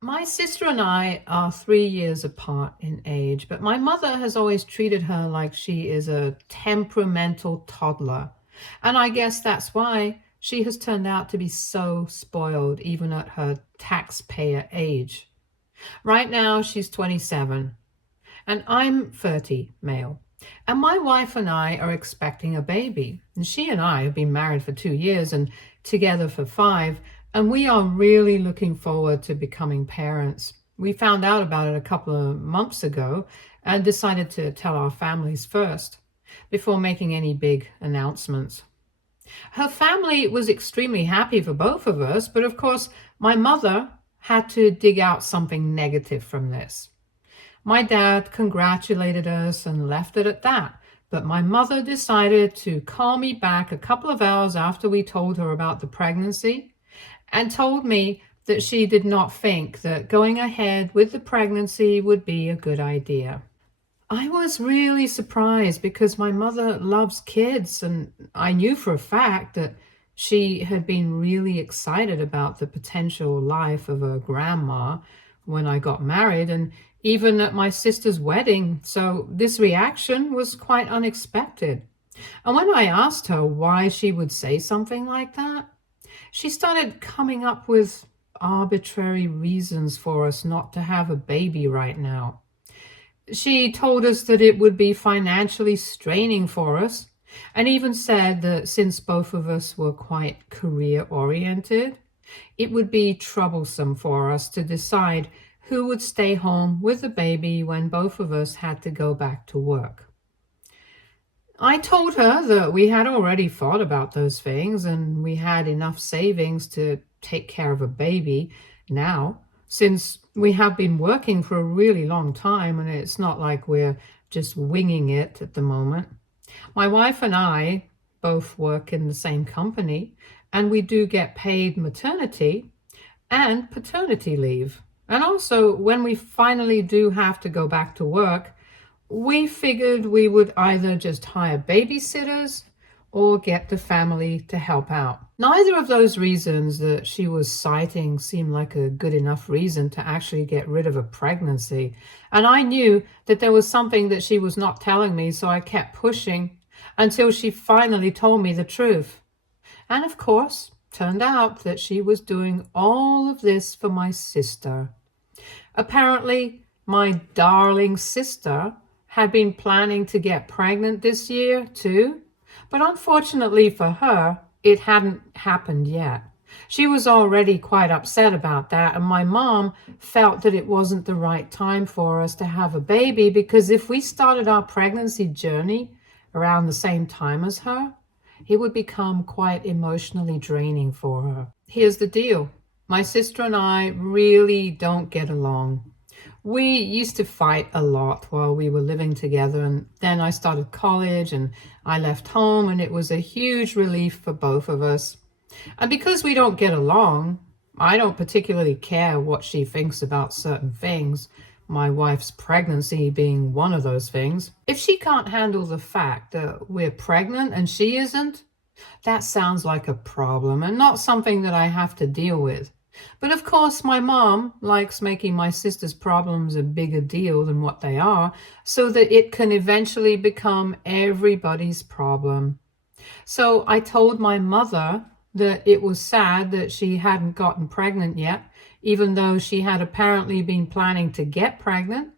My sister and I are 3 years apart in age, but my mother has always treated her like she is a temperamental toddler. And I guess that's why she has turned out to be so spoiled, even at her taxpayer age. Right now, she's 27, and I'm 30, male. And my wife and I are expecting a baby. And she and I have been married for 2 years and together for 5, and we are really looking forward to becoming parents. We found out about it a couple of months ago and decided to tell our families first before making any big announcements. Her family was extremely happy for both of us, but of course, my mother had to dig out something negative from this. My dad congratulated us and left it at that. But my mother decided to call me back a couple of hours after we told her about the pregnancy and told me that she did not think that going ahead with the pregnancy would be a good idea. I was really surprised because my mother loves kids, and I knew for a fact that she had been really excited about the potential life of a grandma when I got married and even at my sister's wedding. So this reaction was quite unexpected. And when I asked her why she would say something like that, she started coming up with arbitrary reasons for us not to have a baby right now. She told us that it would be financially straining for us, and even said that since both of us were quite career oriented, it would be troublesome for us to decide who would stay home with the baby when both of us had to go back to work. I told her that we had already thought about those things and we had enough savings to take care of a baby now, since we have been working for a really long time and it's not like we're just winging it at the moment. My wife and I both work in the same company, and we do get paid maternity and paternity leave. And also, when we finally do have to go back to work, we figured we would either just hire babysitters or get the family to help out. Neither of those reasons that she was citing seemed like a good enough reason to actually get rid of a pregnancy. And I knew that there was something that she was not telling me, so I kept pushing until she finally told me the truth. And of course, turned out that she was doing all of this for my sister. Apparently, my darling sister had been planning to get pregnant this year too, but unfortunately for her, it hadn't happened yet. She was already quite upset about that, and my mom felt that it wasn't the right time for us to have a baby because if we started our pregnancy journey around the same time as her, it would become quite emotionally draining for her. Here's the deal. My sister and I really don't get along. We used to fight a lot while we were living together, and then I started college and I left home, and it was a huge relief for both of us. And because we don't get along, I don't particularly care what she thinks about certain things, my wife's pregnancy being one of those things. If she can't handle the fact that we're pregnant and she isn't, that sounds like a problem and not something that I have to deal with. But of course, my mom likes making my sister's problems a bigger deal than what they are, so that it can eventually become everybody's problem. So I told my mother that it was sad that she hadn't gotten pregnant yet, even though she had apparently been planning to get pregnant.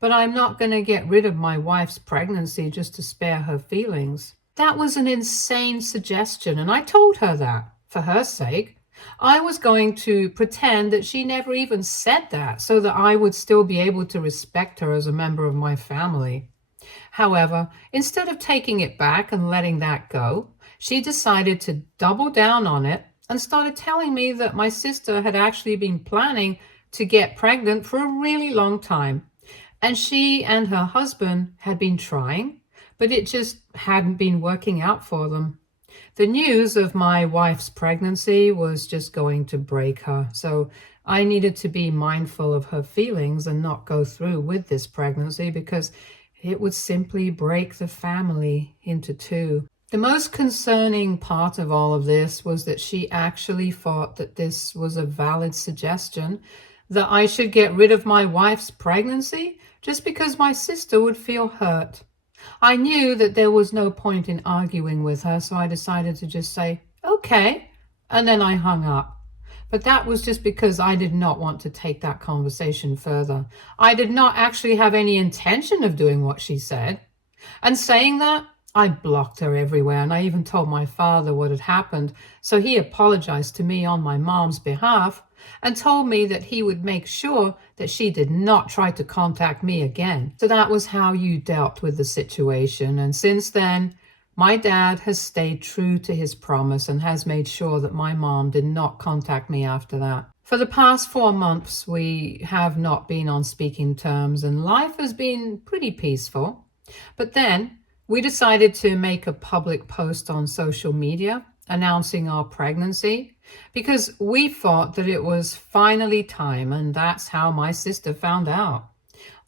But I'm not going to get rid of my wife's pregnancy just to spare her feelings. That was an insane suggestion, and I told her that, for her sake. I was going to pretend that she never even said that so that I would still be able to respect her as a member of my family. However, instead of taking it back and letting that go, she decided to double down on it and started telling me that my sister had actually been planning to get pregnant for a really long time. And she and her husband had been trying, but it just hadn't been working out for them. The news of my wife's pregnancy was just going to break her, so I needed to be mindful of her feelings and not go through with this pregnancy because it would simply break the family into two. The most concerning part of all of this was that she actually thought that this was a valid suggestion, that I should get rid of my wife's pregnancy just because my sister would feel hurt. I knew that there was no point in arguing with her, so I decided to just say, okay, and then I hung up. But that was just because I did not want to take that conversation further. I did not actually have any intention of doing what she said. And saying that, I blocked her everywhere, and I even told my father what had happened, so he apologized to me on my mom's behalf and told me that he would make sure that she did not try to contact me again. So that was how you dealt with the situation, and since then, my dad has stayed true to his promise and has made sure that my mom did not contact me after that. For the past 4 months, we have not been on speaking terms, and life has been pretty peaceful. But then we decided to make a public post on social media announcing our pregnancy because we thought that it was finally time, and that's how my sister found out.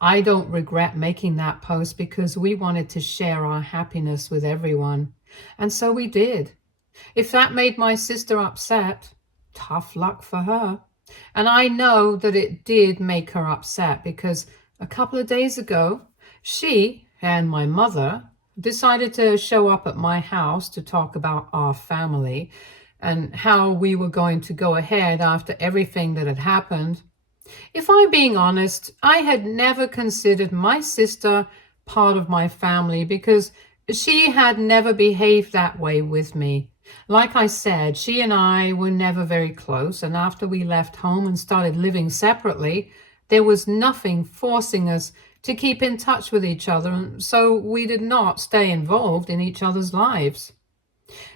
I don't regret making that post because we wanted to share our happiness with everyone, and so we did. If that made my sister upset, tough luck for her. And I know that it did make her upset because a couple of days ago, she and my mother decided to show up at my house to talk about our family and how we were going to go ahead after everything that had happened. If I'm being honest, I had never considered my sister part of my family because she had never behaved that way with me. Like I said, she and I were never very close, and after we left home and started living separately, there was nothing forcing us to keep in touch with each other, and so we did not stay involved in each other's lives.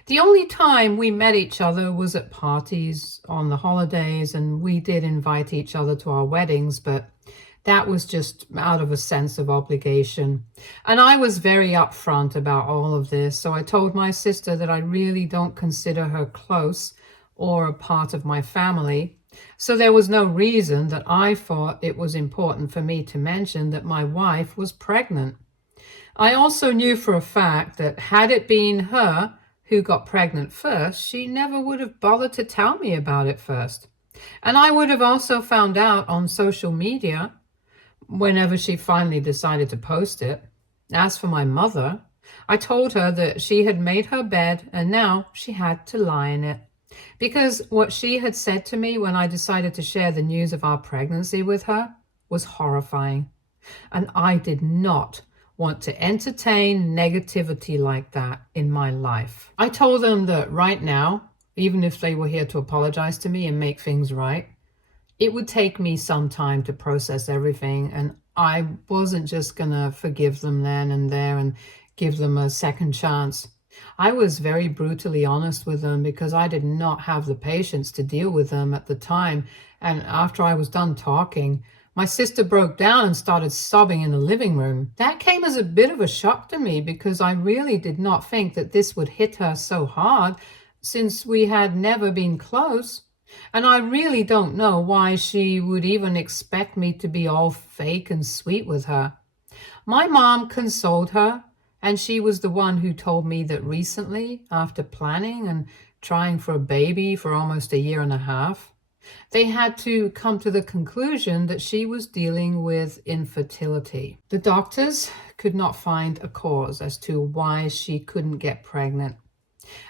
The only time we met each other was at parties on the holidays, and we did invite each other to our weddings, but that was just out of a sense of obligation. And I was very upfront about all of this, so I told my sister that I really don't consider her close or a part of my family. So there was no reason that I thought it was important for me to mention that my wife was pregnant. I also knew for a fact that had it been her who got pregnant first, she never would have bothered to tell me about it first. And I would have also found out on social media whenever she finally decided to post it. As for my mother, I told her that she had made her bed and now she had to lie in it. Because what she had said to me when I decided to share the news of our pregnancy with her was horrifying. And I did not want to entertain negativity like that in my life. I told them that right now, even if they were here to apologize to me and make things right, it would take me some time to process everything, and I wasn't just gonna forgive them then and there and give them a second chance. I was very brutally honest with them because I did not have the patience to deal with them at the time, and after I was done talking, my sister broke down and started sobbing in the living room. That came as a bit of a shock to me because I really did not think that this would hit her so hard since we had never been close. And I really don't know why she would even expect me to be all fake and sweet with her. My mom consoled her, and she was the one who told me that recently, after planning and trying for a baby for almost a year and a half, they had to come to the conclusion that she was dealing with infertility. The doctors could not find a cause as to why she couldn't get pregnant.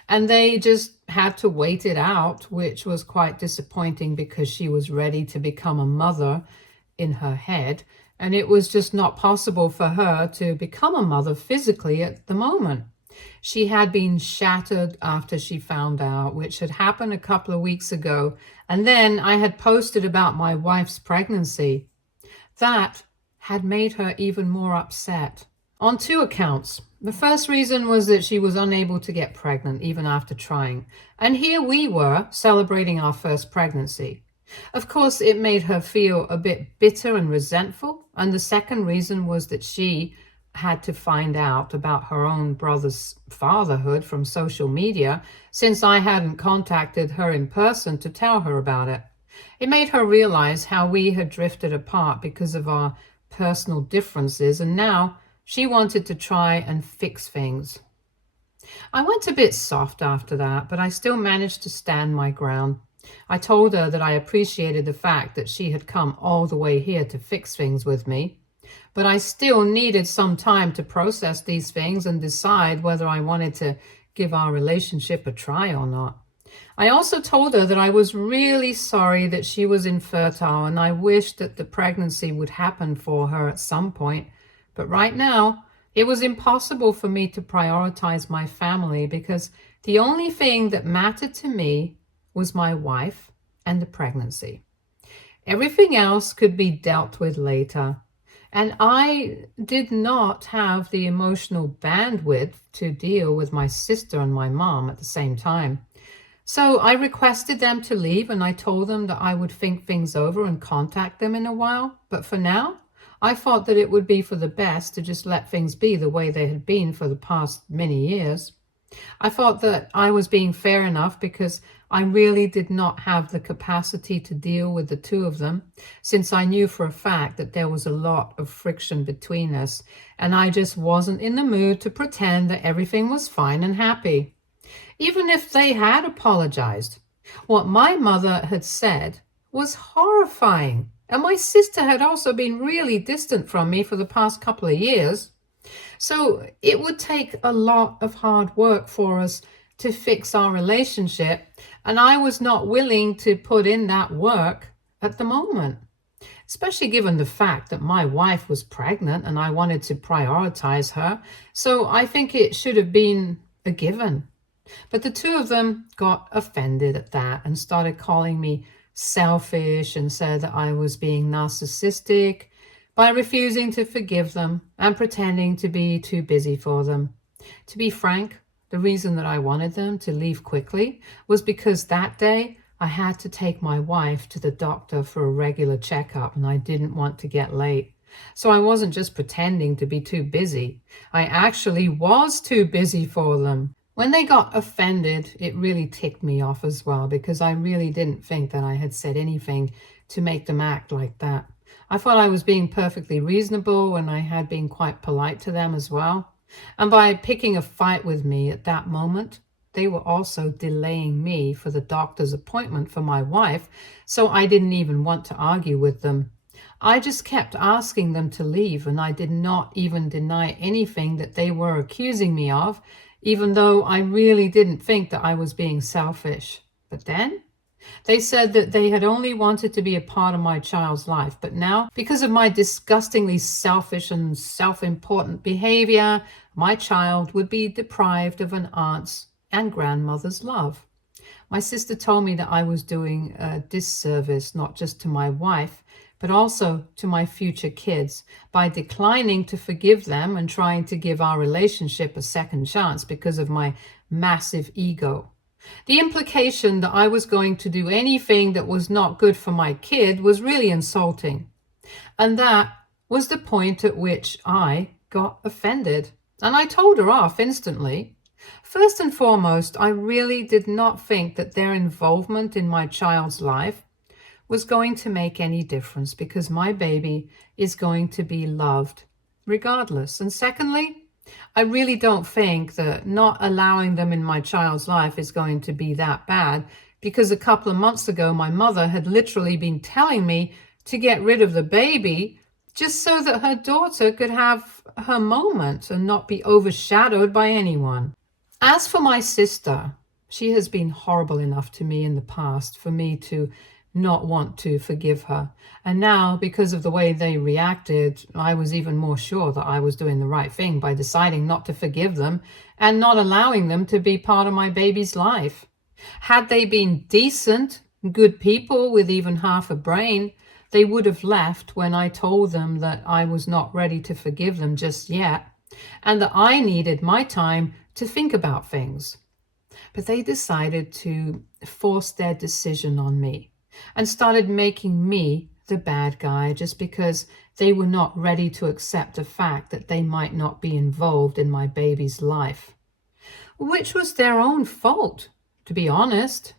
And they just had to wait it out, which was quite disappointing because she was ready to become a mother in her head. And it was just not possible for her to become a mother physically at the moment. She had been shattered after she found out, which had happened a couple of weeks ago. And then I had posted about my wife's pregnancy. That had made her even more upset on two accounts. The first reason was that she was unable to get pregnant even after trying. And here we were celebrating our first pregnancy. Of course, it made her feel a bit bitter and resentful. And the second reason was that she had to find out about her own brother's fatherhood from social media since I hadn't contacted her in person to tell her about it. It made her realize how we had drifted apart because of our personal differences, and now she wanted to try and fix things. I went a bit soft after that, but I still managed to stand my ground. I told her that I appreciated the fact that she had come all the way here to fix things with me, but I still needed some time to process these things and decide whether I wanted to give our relationship a try or not. I also told her that I was really sorry that she was infertile and I wished that the pregnancy would happen for her at some point. But right now, it was impossible for me to prioritize my family because the only thing that mattered to me was my wife and the pregnancy. Everything else could be dealt with later. And I did not have the emotional bandwidth to deal with my sister and my mom at the same time. So I requested them to leave and I told them that I would think things over and contact them in a while. But for now, I thought that it would be for the best to just let things be the way they had been for the past many years. I thought that I was being fair enough because I really did not have the capacity to deal with the two of them, since I knew for a fact that there was a lot of friction between us, and I just wasn't in the mood to pretend that everything was fine and happy. Even if they had apologized, what my mother had said was horrifying, and my sister had also been really distant from me for the past couple of years. So it would take a lot of hard work for us to fix our relationship, and I was not willing to put in that work at the moment, especially given the fact that my wife was pregnant and I wanted to prioritize her. So I think it should have been a given. But the two of them got offended at that and started calling me selfish and said that I was being narcissistic by refusing to forgive them and pretending to be too busy for them. To be frank, the reason that I wanted them to leave quickly was because that day I had to take my wife to the doctor for a regular checkup and I didn't want to get late. So I wasn't just pretending to be too busy. I actually was too busy for them. When they got offended, it really ticked me off as well because I really didn't think that I had said anything to make them act like that. I thought I was being perfectly reasonable and I had been quite polite to them as well. And by picking a fight with me at that moment, they were also delaying me for the doctor's appointment for my wife, so I didn't even want to argue with them. I just kept asking them to leave, and I did not even deny anything that they were accusing me of, even though I really didn't think that I was being selfish. But then they said that they had only wanted to be a part of my child's life, but now, because of my disgustingly selfish and self-important behavior, my child would be deprived of an aunt's and grandmother's love. My sister told me that I was doing a disservice not just to my wife, but also to my future kids by declining to forgive them and trying to give our relationship a second chance because of my massive ego. The implication that I was going to do anything that was not good for my kid was really insulting. And that was the point at which I got offended. And I told her off instantly. First and foremost, I really did not think that their involvement in my child's life was going to make any difference because my baby is going to be loved regardless. And secondly, I really don't think that not allowing them in my child's life is going to be that bad because a couple of months ago, my mother had literally been telling me to get rid of the baby just so that her daughter could have her moment and not be overshadowed by anyone. As for my sister, she has been horrible enough to me in the past for me to not want to forgive her. And now, because of the way they reacted, I was even more sure that I was doing the right thing by deciding not to forgive them and not allowing them to be part of my baby's life. Had they been decent, good people with even half a brain, they would have left when I told them that I was not ready to forgive them just yet, and that I needed my time to think about things. But they decided to force their decision on me and started making me the bad guy just because they were not ready to accept the fact that they might not be involved in my baby's life, which was their own fault, to be honest.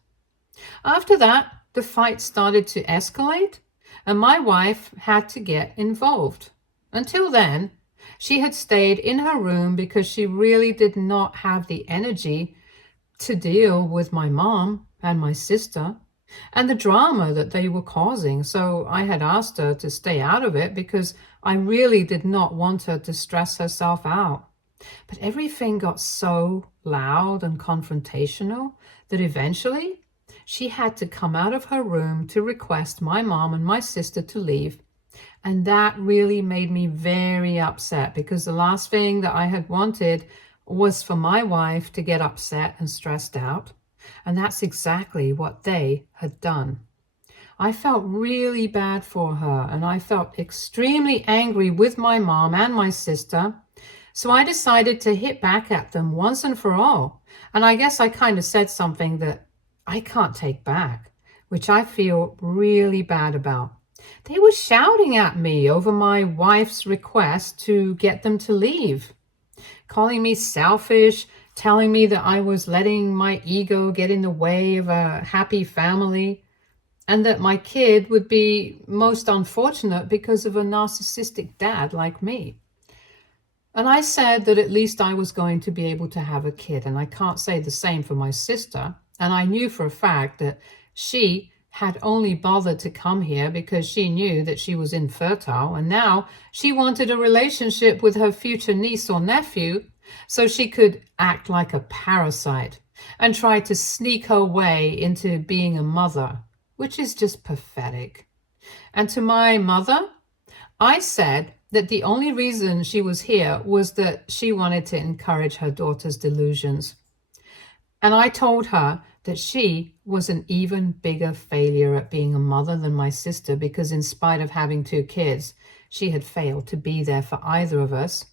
After that, the fight started to escalate and my wife had to get involved. Until then, she had stayed in her room because she really did not have the energy to deal with my mom and my sister. and the drama that they were causing. So I had asked her to stay out of it because I really did not want her to stress herself out. But everything got so loud and confrontational that eventually she had to come out of her room to request my mom and my sister to leave. And that really made me very upset because the last thing that I had wanted was for my wife to get upset and stressed out. And that's exactly what they had done. I felt really bad for her, and I felt extremely angry with my mom and my sister. So I decided to hit back at them once and for all. And I guess I kind of said something that I can't take back, which I feel really bad about. They were shouting at me over my wife's request to get them to leave, calling me selfish, telling me that I was letting my ego get in the way of a happy family, and that my kid would be most unfortunate because of a narcissistic dad like me. And I said that at least I was going to be able to have a kid, and I can't say the same for my sister. And I knew for a fact that she had only bothered to come here because she knew that she was infertile, and now she wanted a relationship with her future niece or nephew so she could act like a parasite and try to sneak her way into being a mother, which is just pathetic. And to my mother, I said that the only reason she was here was that she wanted to encourage her daughter's delusions. And I told her that she was an even bigger failure at being a mother than my sister because in spite of having two kids, she had failed to be there for either of us.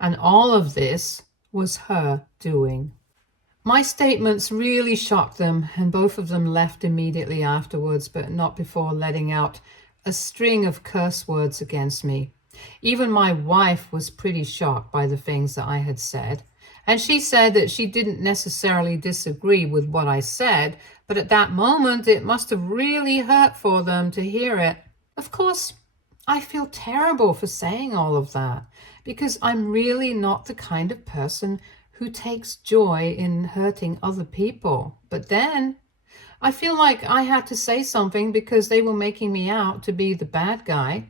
And all of this was her doing. My statements really shocked them, and both of them left immediately afterwards, but not before letting out a string of curse words against me. Even my wife was pretty shocked by the things that I had said, and she said that she didn't necessarily disagree with what I said, but at that moment it must have really hurt for them to hear it. Of course, I feel terrible for saying all of that, because I'm really not the kind of person who takes joy in hurting other people. But then I feel like I had to say something because they were making me out to be the bad guy,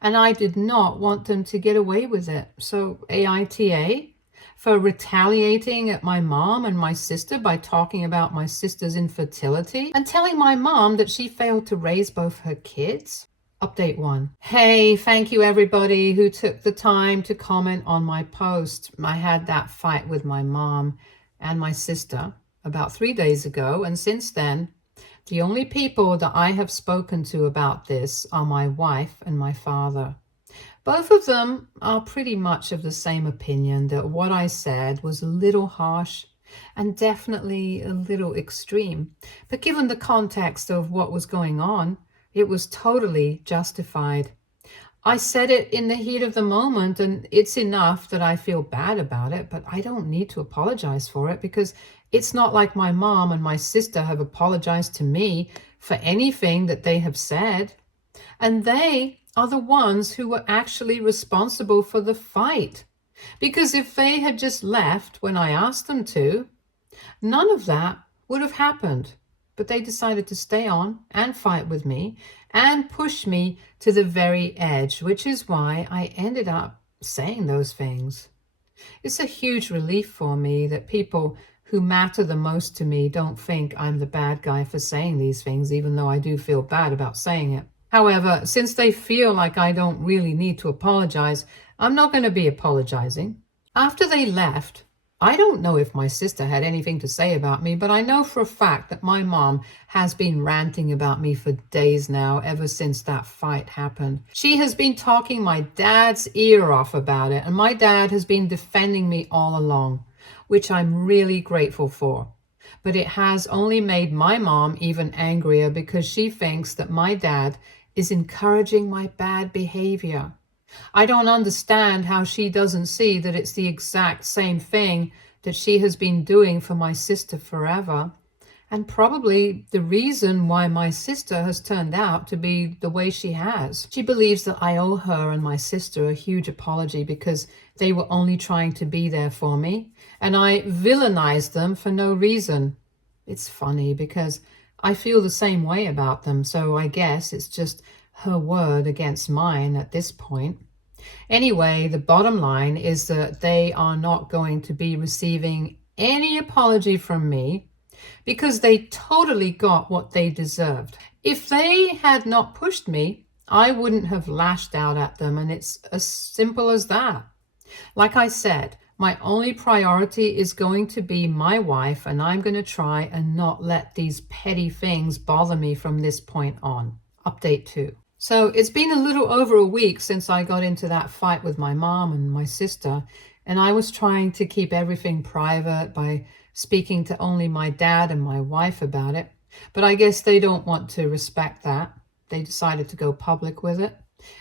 and I did not want them to get away with it. So AITA for retaliating at my mom and my sister by talking about my sister's infertility and telling my mom that she failed to raise both her kids. Update 1. Hey, thank you everybody who took the time to comment on my post. I had that fight with my mom and my sister about 3 days ago, and since then, the only people that I have spoken to about this are my wife and my father. Both of them are pretty much of the same opinion that what I said was a little harsh and definitely a little extreme. But given the context of what was going on, it was totally justified. I said it in the heat of the moment, and it's enough that I feel bad about it, but I don't need to apologize for it because it's not like my mom and my sister have apologized to me for anything that they have said. And they are the ones who were actually responsible for the fight. Because if they had just left when I asked them to, none of that would have happened. But they decided to stay on and fight with me and push me to the very edge, which is why I ended up saying those things. It's a huge relief for me that people who matter the most to me don't think I'm the bad guy for saying these things, even though I do feel bad about saying it. However, since they feel like I don't really need to apologize, I'm not going to be apologizing. After they left, I don't know if my sister had anything to say about me, but I know for a fact that my mom has been ranting about me for days now, ever since that fight happened. She has been talking my dad's ear off about it, and my dad has been defending me all along, which I'm really grateful for. But it has only made my mom even angrier because she thinks that my dad is encouraging my bad behavior. I don't understand how she doesn't see that it's the exact same thing that she has been doing for my sister forever, and probably the reason why my sister has turned out to be the way she has. She believes that I owe her and my sister a huge apology because they were only trying to be there for me, and I villainized them for no reason. It's funny because I feel the same way about them, so I guess it's just her word against mine at this point. Anyway, the bottom line is that they are not going to be receiving any apology from me because they totally got what they deserved. If they had not pushed me, I wouldn't have lashed out at them, and it's as simple as that. Like I said, my only priority is going to be my wife, and I'm going to try and not let these petty things bother me from this point on. Update 2. So it's been a little over a week since I got into that fight with my mom and my sister, and I was trying to keep everything private by speaking to only my dad and my wife about it. But I guess they don't want to respect that. They decided to go public with it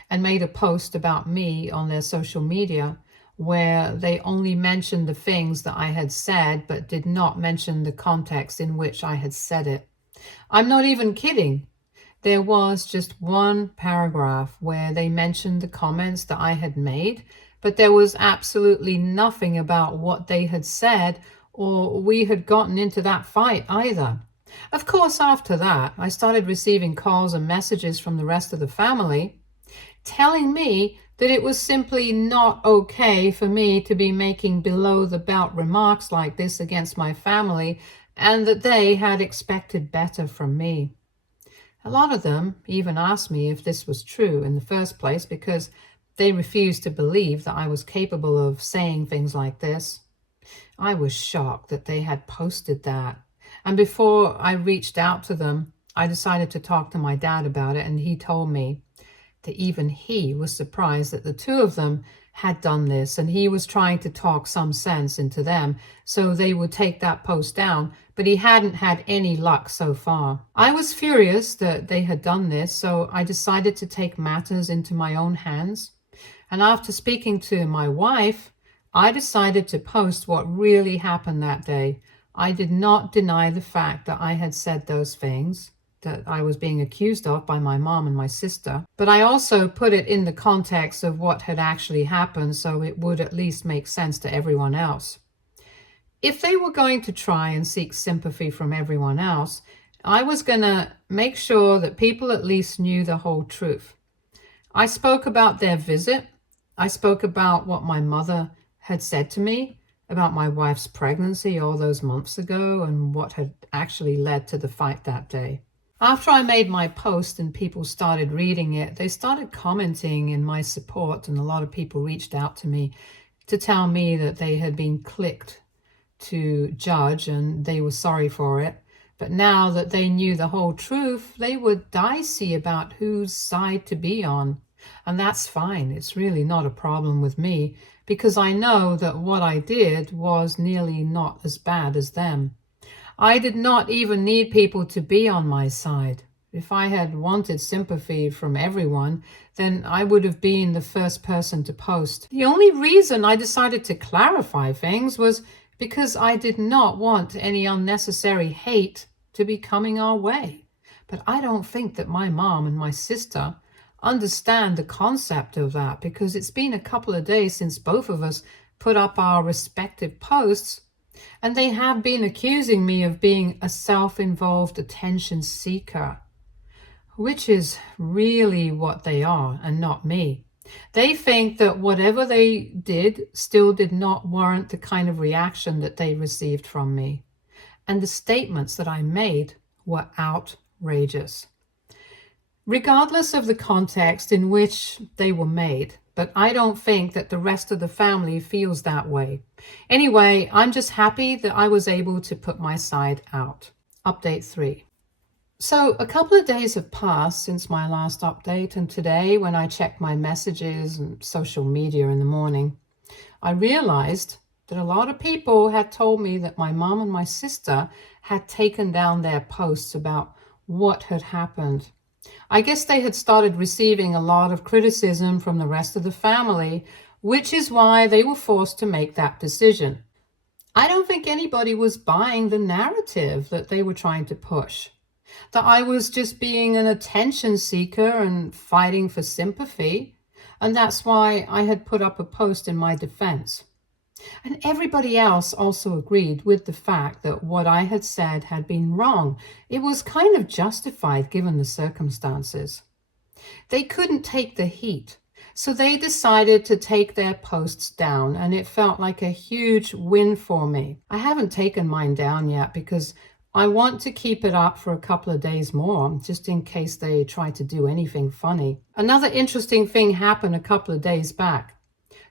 and made a post about me on their social media where they only mentioned the things that I had said but did not mention the context in which I had said it. I'm not even kidding. There was just one paragraph where they mentioned the comments that I had made, but there was absolutely nothing about what they had said or we had gotten into that fight either. Of course, after that, I started receiving calls and messages from the rest of the family telling me that it was simply not okay for me to be making below-the-belt remarks like this against my family, and that they had expected better from me. A lot of them even asked me if this was true in the first place because they refused to believe that I was capable of saying things like this. I was shocked that they had posted that. And before I reached out to them, I decided to talk to my dad about it, and he told me that even he was surprised that the two of them had done this, and he was trying to talk some sense into them so they would take that post down, but he hadn't had any luck so far. I was furious that they had done this, so I decided to take matters into my own hands. And after speaking to my wife, I decided to post what really happened that day. I did not deny the fact that I had said those things that I was being accused of by my mom and my sister, but I also put it in the context of what had actually happened so it would at least make sense to everyone else. If they were going to try and seek sympathy from everyone else, I was going to make sure that people at least knew the whole truth. I spoke about their visit. I spoke about what my mother had said to me about my wife's pregnancy all those months ago and what had actually led to the fight that day. After I made my post and people started reading it, they started commenting in my support, and a lot of people reached out to me to tell me that they had been clicked to judge and they were sorry for it. But now that they knew the whole truth, they were dicey about whose side to be on. And that's fine. It's really not a problem with me because I know that what I did was nearly not as bad as them. I did not even need people to be on my side. If I had wanted sympathy from everyone, then I would have been the first person to post. The only reason I decided to clarify things was because I did not want any unnecessary hate to be coming our way. But I don't think that my mom and my sister understand the concept of that because it's been a couple of days since both of us put up our respective posts, and they have been accusing me of being a self-involved attention seeker, which is really what they are and not me. They think that whatever they did still did not warrant the kind of reaction that they received from me. And the statements that I made were outrageous, regardless of the context in which they were made. But I don't think that the rest of the family feels that way. Anyway, I'm just happy that I was able to put my side out. Update 3. So a couple of days have passed since my last update, and today when I checked my messages and social media in the morning, I realized that a lot of people had told me that my mom and my sister had taken down their posts about what had happened. I guess they had started receiving a lot of criticism from the rest of the family, which is why they were forced to make that decision. I don't think anybody was buying the narrative that they were trying to push, that I was just being an attention seeker and fighting for sympathy, and that's why I had put up a post in my defense. And everybody else also agreed with the fact that what I had said had been wrong. It was kind of justified given the circumstances. They couldn't take the heat, so they decided to take their posts down, and it felt like a huge win for me. I haven't taken mine down yet because I want to keep it up for a couple of days more, just in case they try to do anything funny. Another interesting thing happened a couple of days back.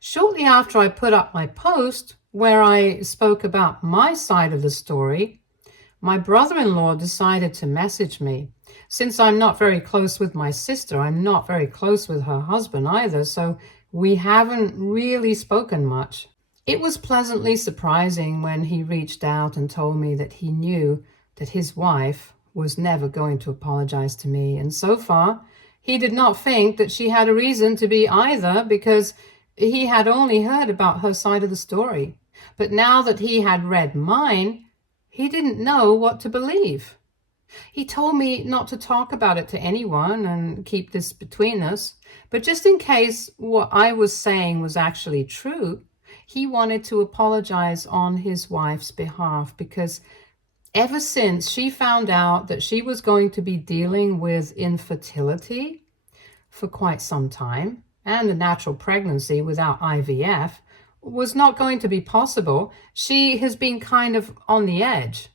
Shortly after I put up my post, where I spoke about my side of the story, my brother-in-law decided to message me. Since I'm not very close with my sister, I'm not very close with her husband either, so we haven't really spoken much. It was pleasantly surprising when he reached out and told me that he knew that his wife was never going to apologize to me, and so far, he did not think that she had a reason to be either, because he had only heard about her side of the story. But now that he had read mine, he didn't know what to believe. He told me not to talk about it to anyone and keep this between us, but just in case what I was saying was actually true, he wanted to apologize on his wife's behalf, because ever since she found out that she was going to be dealing with infertility for quite some time, and a natural pregnancy without IVF was not going to be possible, she has been kind of on the edge.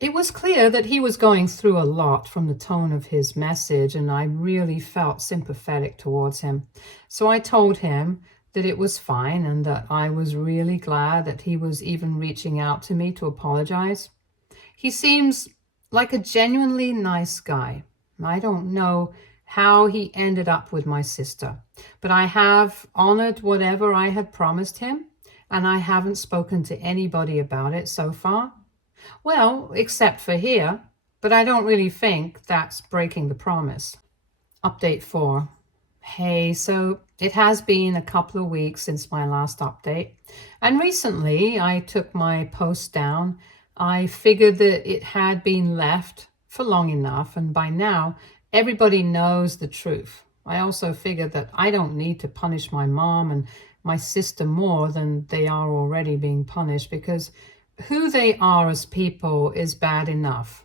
It was clear that he was going through a lot from the tone of his message, and I really felt sympathetic towards him. So I told him that it was fine and that I was really glad that he was even reaching out to me to apologize. He seems like a genuinely nice guy. I don't know how he ended up with my sister, but I have honored whatever I had promised him, and I haven't spoken to anybody about it so far. Well, except for here, but I don't really think that's breaking the promise. Update 4. Hey, so it has been a couple of weeks since my last update, and recently I took my post down. I figured that it had been left for long enough, and by now everybody knows the truth. I also figured that I don't need to punish my mom and my sister more than they are already being punished, because who they are as people is bad enough.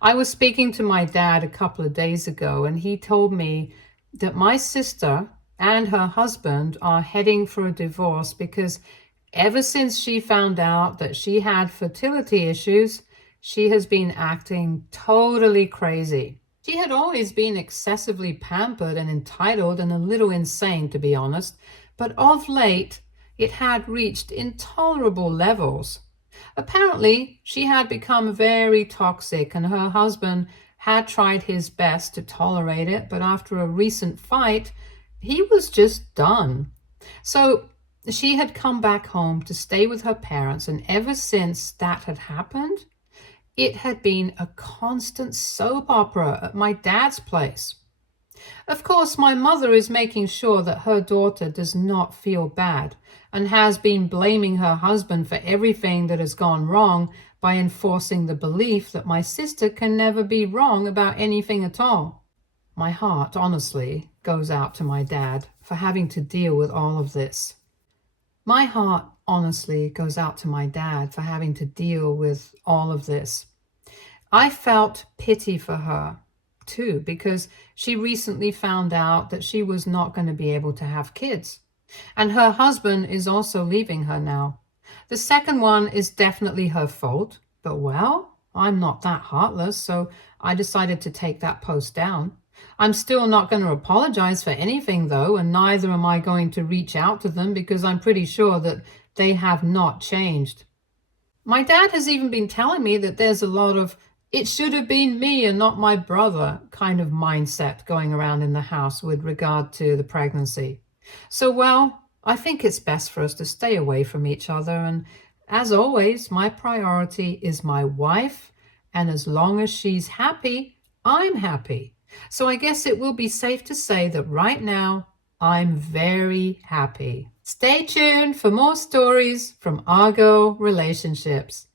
I was speaking to my dad a couple of days ago, and he told me that my sister and her husband are heading for a divorce because ever since she found out that she had fertility issues, she has been acting totally crazy. She had always been excessively pampered and entitled and a little insane, to be honest, but of late it had reached intolerable levels. Apparently, she had become very toxic, and her husband had tried his best to tolerate it, but after a recent fight, he was just done. So she had come back home to stay with her parents, and ever since that had happened, it had been a constant soap opera at my dad's place. Of course, my mother is making sure that her daughter does not feel bad, and has been blaming her husband for everything that has gone wrong by enforcing the belief that my sister can never be wrong about anything at all. My heart, honestly, goes out to my dad for having to deal with all of this. My heart, honestly, goes out to my dad for having to deal with all of this. I felt pity for her, too, because she recently found out that she was not going to be able to have kids. And her husband is also leaving her now. The second one is definitely her fault, but well, I'm not that heartless, so I decided to take that post down. I'm still not going to apologize for anything, though, and neither am I going to reach out to them because I'm pretty sure that they have not changed. My dad has even been telling me that there's a lot of "it should have been me and not my brother" kind of mindset going around in the house with regard to the pregnancy. So, well, I think it's best for us to stay away from each other, and as always, my priority is my wife, and as long as she's happy, I'm happy. So I guess it will be safe to say that right now, I'm very happy. Stay tuned for more stories from Argo Relationships.